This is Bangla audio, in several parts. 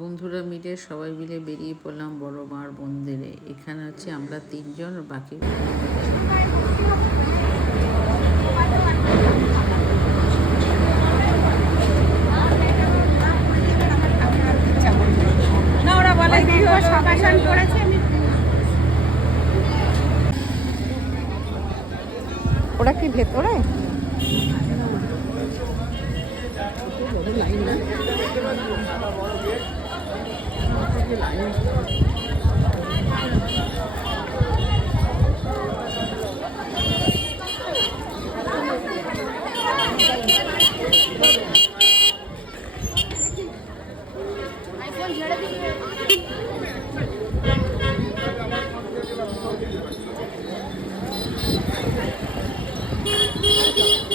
বন্ধুরা মিলে সবাই মিলে বেরিয়ে পড়লাম বড় মার মন্দিরে। এখানে হচ্ছে আমরা তিনজন, বাকি ওরা কি ভেতরে?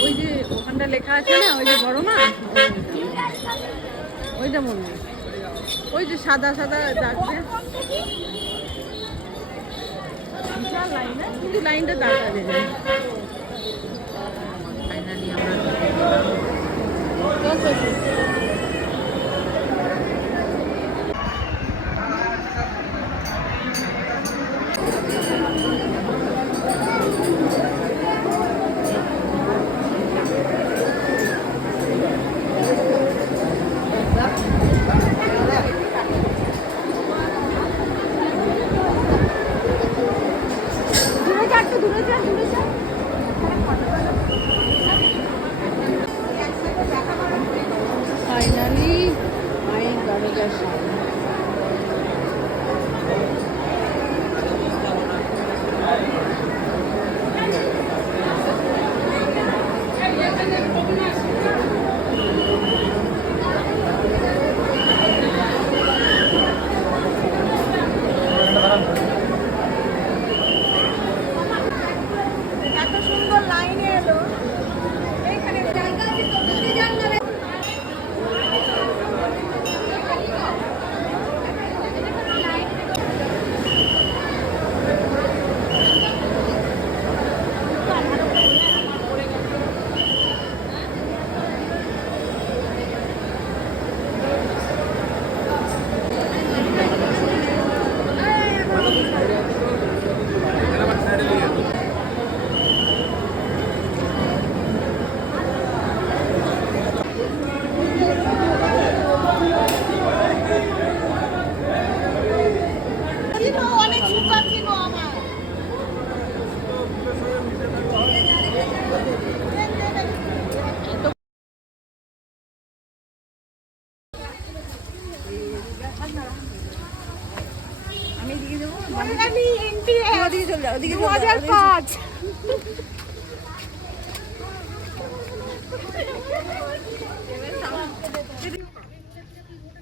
ওই যে ওখানটা লেখা আছে না, ওই যে বড় মা, ওইটা মন্দির, ওই যে সাদা সাদা দাগ দিয়ে কিন্তু লাইনটা দাগ আছে। ফাইনালি আমরা ফাইনালি মায়ের দরজার সামনে। এত সুন্দর লাইনে এলো, এইখানে জায়গা আছে তো বুঝতে যান না।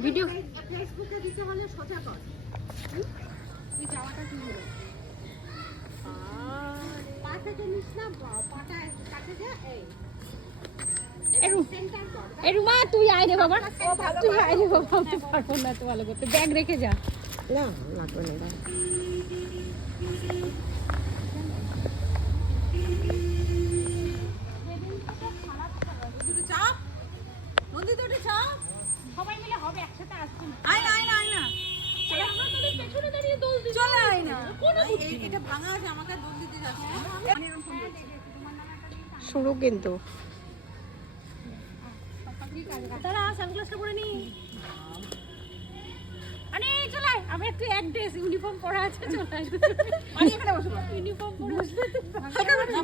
ভিডিও ফেসবুকে দিতে হলে সোজা কর, তুই যাওয়াটা কি হলো? পা থেকে নিস না, পাটা কাটে যা। এই রুমা তুই আয় রে বাবা, তুই আয় রে বাবা, আমি পারবো না তো ভালো করতে, ব্যাগ রেখে যা। না লাগবে না, সবাই মিলে হবে একসাথে, আসবে না। আয় না আয় না আয় না, আমরা তোদের পেছনে দাঁড়িয়ে দোল দিই, চলে আয় না। এটা ভাঙা আছে, আমাকে দোল দিতে যাচ্ছে শুরু কিন্তু। তারা সানগ্লাসটা পরে নি, আরে চলে আয়, আমি একটু এক ড্রেস ইউনিফর্ম পরা আছে, চলে আয়। আমি এখানে বসবো, ইউনিফর্ম পরে বসলে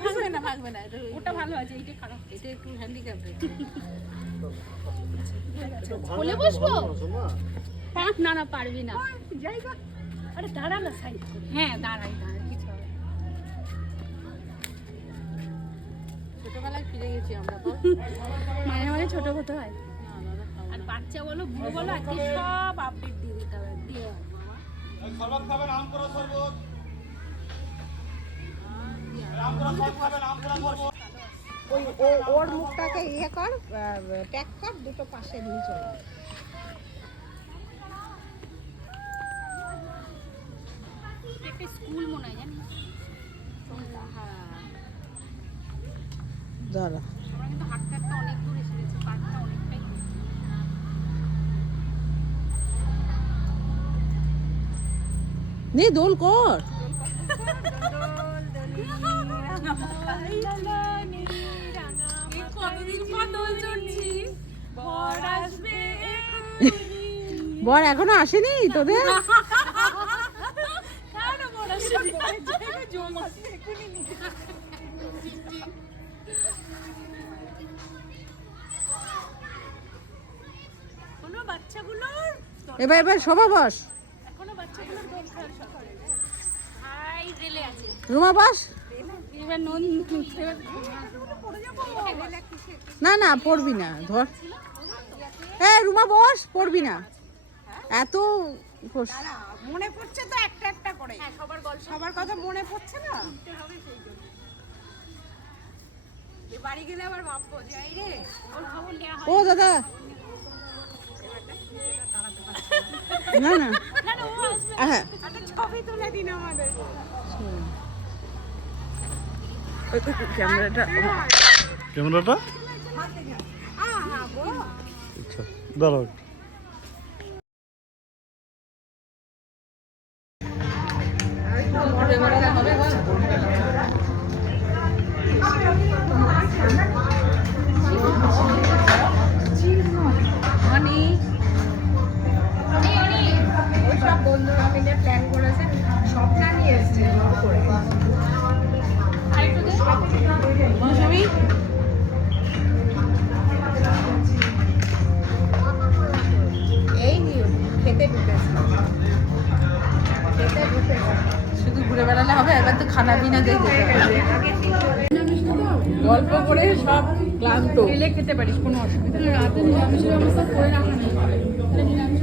ভাগবে না, ভাগবে না, ওটা ভালো আছে, এইটা খারাপ, এটা একটু হ্যান্ডিক্যাপ রে। বলে বসবো? না না পারবি না, জায়গা। আরে দাঁড়া না সাইড, হ্যাঁ দাঁড়াই দাঁড়াই, কিছু হবে। ছোটবেলায় ফিরে গেছি আমরা তো, মাঝে মাঝে ছোট হতে হয়। আর বাচ্চা বলো বুড়ো বলো, আজকে সব আপডেট দিয়ে দিতে হবে, দিয়ে শরবত খাবেন, আম করা শরবত, আম করা শরবত খাবেন, আম করা শরবত। ওই ওর মুখটাকে ইয়ে কর, ট্যাগ কর, দুটো পাশে নিয়ে চলে। একটা স্কুল মনে হয় জানি, দাঁড়া আমরা কিন্তু হাঁটতে হাঁটতে অনেক দূর এসে গেছি, পার্কটা অনেকটাই। নে দোল কর। বর এখনো আসেনি তোদের? এবার এবার শোভা বস, রুমা বস। না না পড়বি না, ধর। হ্যাঁ রুমা বস, পড়বি না এত। মনে পড়ছে তো একটা একটা করে, সবার কথা মনে পড়ছে না। বাড়ি গেলে আবার ভাববো যাই রে, ওর খবর নেওয়া হয়। ও দাদা না না, হ্যাঁ একটা ছবি তুলে দিন আমাদের। ক্যামেরাটা ক্যামেরাটা আচ্ছা দাঁড়াও। সব বন্ধুরা মিলে প্ল্যান করেছে, স্বপ্না নিয়ে এসছে করে। এই নিয়ে খেতে ঢুকেছে, খেতে ঢুকেছে। শুধু ঘুরে বেড়ালে হবে, এবার তো খানা পিনা দেখতে হবে। গল্প করে সব ক্লান্ত খেলে খেতে পারিস, কোনো অসুবিধা নেই। রাতে নিরামিষের ব্যবস্থা করে রাখা নেই, নিরামিষ